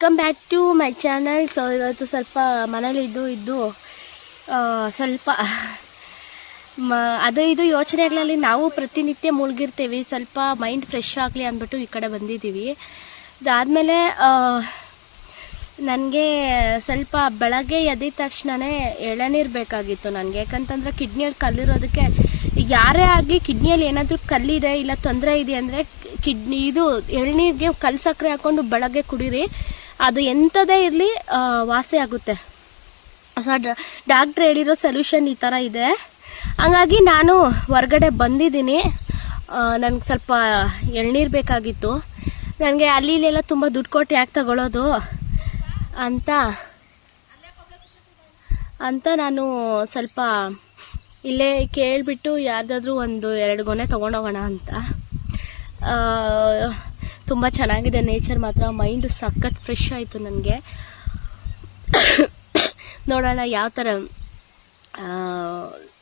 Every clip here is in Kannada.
Welcome back to my channel. So ಇವತ್ತು ಸ್ವಲ್ಪ ಮನೇಲಿ ಇದ್ದು ಸ್ವಲ್ಪ ಅದು ಇದು ಯೋಚನೆಗಳಲ್ಲಿ ನಾವು ಪ್ರತಿನಿತ್ಯ ಮುಳುಗಿರ್ತೀವಿ. ಸ್ವಲ್ಪ ಮೈಂಡ್ ಫ್ರೆಶ್ ಆಗಲಿ ಅಂದ್ಬಿಟ್ಟು ಈ ಕಡೆ ಬಂದಿದ್ದೀವಿ. ಅದಾದಮೇಲೆ ನನಗೆ ಸ್ವಲ್ಪ ಬೆಳಗ್ಗೆ ಎದ್ದ ತಕ್ಷಣವೇ ಎಳನೀರು ಬೇಕಾಗಿತ್ತು ನನಗೆ. ಯಾಕಂತಂದರೆ ಕಿಡ್ನಿಯಲ್ಲಿ ಕಲ್ಲಿರೋದಕ್ಕೆ, ಯಾರೇ ಆಗಲಿ ಕಿಡ್ನಿಯಲ್ಲಿ ಏನಾದರೂ ಕಲ್ಲಿದೆ ಇಲ್ಲ ತೊಂದರೆ ಇದೆ ಅಂದರೆ ಇದು ಎಳ್ನೀರಿಗೆ ಕಲ್ಲು ಸಕ್ಕರೆ ಹಾಕ್ಕೊಂಡು ಬೆಳಗ್ಗೆ ಕುಡೀರಿ, ಅದು ಎಂಥದೇ ಇರಲಿ ವಾಸಿ ಆಗುತ್ತೆ. ಸೊ ಡಾಕ್ಟ್ರ್ ಹೇಳಿರೋ ಸೊಲ್ಯೂಷನ್ ಈ ಥರ ಇದೆ. ಹಂಗಾಗಿ ನಾನು ಹೊರಗಡೆ ಬಂದಿದ್ದೀನಿ. ನನಗೆ ಸ್ವಲ್ಪ ಎಳ್ನೀರು ಬೇಕಾಗಿತ್ತು. ನನಗೆ ಅಲ್ಲಿ ಇಲ್ಲೆಲ್ಲ ತುಂಬ ದುಡ್ಡು ಕೊಟ್ಟು ಯಾಕೆ ತಗೊಳ್ಳೋದು ಅಂತ ನಾನು ಸ್ವಲ್ಪ ಇಲ್ಲೇ ಕೇಳಿಬಿಟ್ಟು ಯಾರ್ದಾದ್ರೂ 1-2 ಗೊನೆ ತೊಗೊಂಡೋಗೋಣ ಅಂತ. ತುಂಬ ಚೆನ್ನಾಗಿದೆ ನೇಚರ್ ಮಾತ್ರ. ಮೈಂಡು ಸಖತ್ ಫ್ರೆಶ್ ಆಯಿತು ನನಗೆ. ನೋಡೋಣ ಯಾವ ಥರ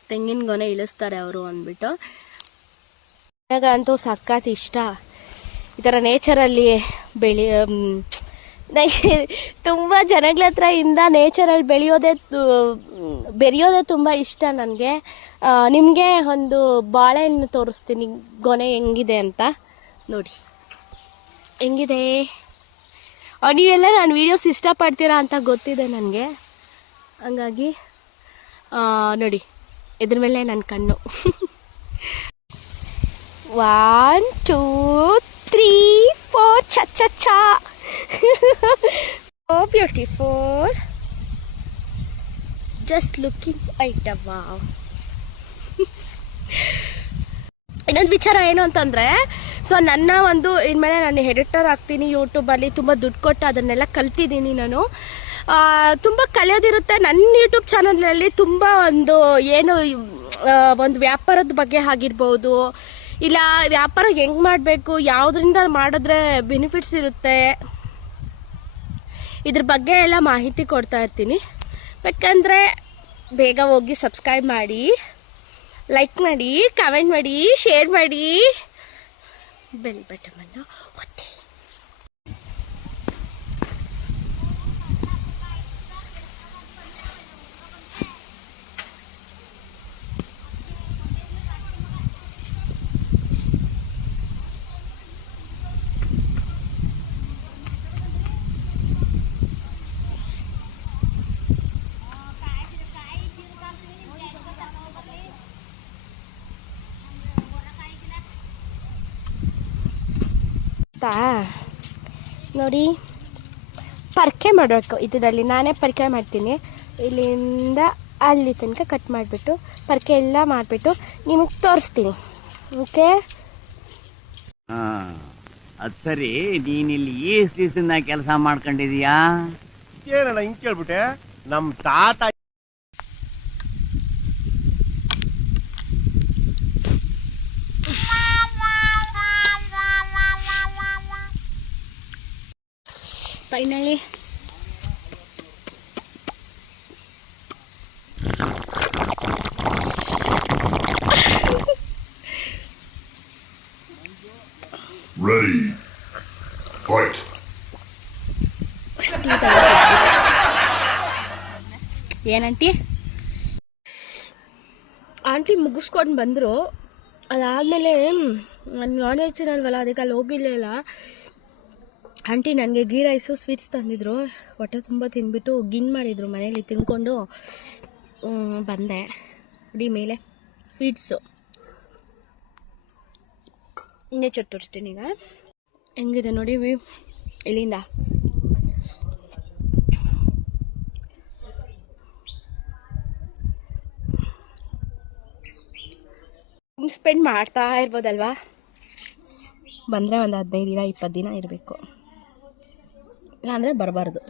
ತೆಂಗಿನ ಗೊನೆ ಇಳಿಸ್ತಾರೆ ಅವರು ಅಂದ್ಬಿಟ್ಟು. ನನಗಂತೂ ಸಖತ್ ಇಷ್ಟ ಈ ಥರ ನೇಚರಲ್ಲಿ ನನಗೆ ತುಂಬ ಜನಗಳ ಹತ್ರ ಇಂದ ನೇಚರಲ್ಲಿ ಬೆರೆಯೋದೇ ತುಂಬ ಇಷ್ಟ ನನಗೆ. ನಿಮಗೆ ಒಂದು ಬಾಳೆಹಣ್ಣು ತೋರಿಸ್ತೀನಿ ಗೊನೆ ಹೆಂಗಿದೆ ಅಂತ. ನೋಡಿ ಹೆಂಗಿದೆ. ನೀವೆಲ್ಲ ನಾನು ವೀಡಿಯೋಸ್ ಇಷ್ಟಪಡ್ತೀರಾ ಅಂತ ಗೊತ್ತಿದೆ ನನಗೆ. ಹಂಗಾಗಿ ನೋಡಿ ಇದ್ರ ಮೇಲೆ ನನ್ನ ಕಣ್ಣು. 1 2 3 4 ಚ so beautiful, just looking at wow. ಇನ್ನೊಂದು ವಿಚಾರ ಏನು ಅಂತಂದರೆ, ಸೊ ನನ್ನ ಒಂದು ಇನ್ಮೇಲೆ ನಾನು ಎಡಿಟರ್ ಆಗ್ತೀನಿ ಯೂಟ್ಯೂಬಲ್ಲಿ. ತುಂಬ ದುಡ್ಡು ಕೊಟ್ಟು ಅದನ್ನೆಲ್ಲ ಕಲ್ತಿದ್ದೀನಿ ನಾನು. ತುಂಬ ಕಲಿಯೋದಿರುತ್ತೆ ನನ್ನ ಯೂಟ್ಯೂಬ್ ಚಾನಲಲ್ಲಿ. ತುಂಬ ಒಂದು ವ್ಯಾಪಾರದ ಬಗ್ಗೆ ಆಗಿರ್ಬೋದು, ಇಲ್ಲ ವ್ಯಾಪಾರ ಹೆಂಗೆ ಮಾಡಬೇಕು, ಯಾವುದರಿಂದ ಮಾಡಿದ್ರೆ ಬೆನಿಫಿಟ್ಸ್ ಇರುತ್ತೆ, ಇದ್ರ ಬಗ್ಗೆ ಎಲ್ಲ ಮಾಹಿತಿ ಕೊಡ್ತಾ ಇರ್ತೀನಿ. ಬೇಕಂದರೆ ಬೇಗ ಹೋಗಿ ಸಬ್ಸ್ಕ್ರೈಬ್ ಮಾಡಿ, ಲೈಕ್ ಮಾಡಿ, ಕಮೆಂಟ್ ಮಾಡಿ, ಶೇರ್ ಮಾಡಿ, ಬೆಲ್ ಬಟನ್ ಒತ್ತಿ. ನೋಡಿ ಪರ್ಕೆ ಮಾಡಬೇಕು. ಇದರಲ್ಲಿ ನಾನೇ ಪರ್ಕೆ ಮಾಡ್ತೀನಿ. ಇಲ್ಲಿಂದ ಅಲ್ಲಿ ತನಕ ಕಟ್ ಮಾಡಿಬಿಟ್ಟು ಪರ್ಕೆ ಎಲ್ಲ ಮಾಡಿಬಿಟ್ಟು ನಿಮಗೆ ತೋರಿಸ್ತೀನಿ. ಓಕೆ, ಅದು ಸರಿ. ನೀನಿಲ್ಲಿ ಎಷ್ಟು ದಿವಸದಿಂದ ಕೆಲಸ ಮಾಡ್ಕೊಂಡಿದೀಯಾ? ಏನಣ್ಣ ಹಿಂಗೆ ಕೇಳ್ಬಿಟ್ಟೆ? ನಮ್ಮ ತಾತ ಫೈನಲಿ Ready. Fight. ಏನಂಟಿ ಆಂಟಿ ಮುಗಿಸ್ಕೊಂಡು ಬಂದರು. ಅದಾದಮೇಲೆ ನಾನು ನಾನ್ ವೆಜ್ ತಿನ್ನಲ್ವಲ್ಲ, ಅದಕ್ಕೆ ಅಲ್ಲಿ ಹೋಗಿರಲಿಲ್ಲ. ಆಂಟಿ ನನಗೆ ಗೀ ರೈಸು ಸ್ವೀಟ್ಸ್ ತಂದಿದ್ರು. ಹೊಟ್ಟೆ ತುಂಬ ತಿಂದ್ಬಿಟ್ಟು ಗಿನ್ ಮಾಡಿದರು. ಮನೇಲಿ ತಿಂದ್ಕೊಂಡು ಬಂದೆ. ಅಡಿ ಮೇಲೆ ಸ್ವೀಟ್ಸು ನೇಚರ್ ತೋರಿಸ್ತೀನಿ ಈಗ. ಹೆಂಗಿದೆ ನೋಡಿ ವ್ಯೂ ಇಲ್ಲಿಂದ. ಸ್ಪೆಂಡ್ ಮಾಡ್ತಾ ಇರ್ಬೋದಲ್ವಾ. ಬಂದರೆ ಒಂದು 15 ದಿನ 20 ದಿನ ಇರಬೇಕು, ಇಲ್ಲಾಂದರೆ ಬರಬಾರ್ದು.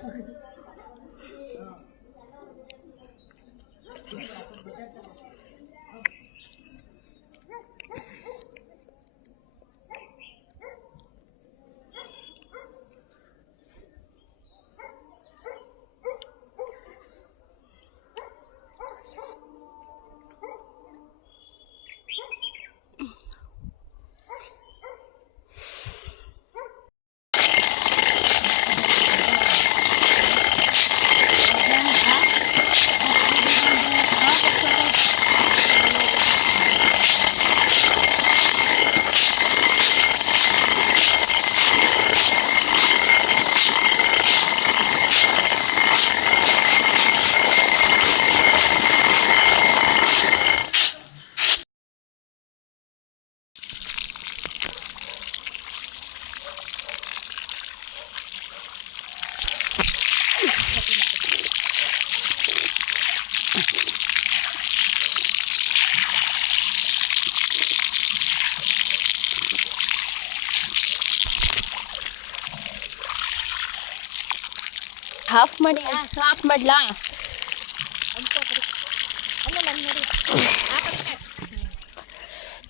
ಆಫ್ ಮಾಡಿ ಆಫ್ ಮಾಡ್ಲಾ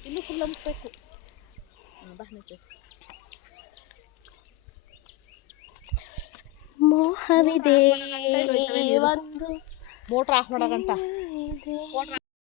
ಇನ್ನು ಫುಲ್ ಅಂಬೇಕು ಮೋಹವಿದೆ ಒಂದು ಮೋಟ್ರ್ ಆಫ್ ಮಾಡಕಂತ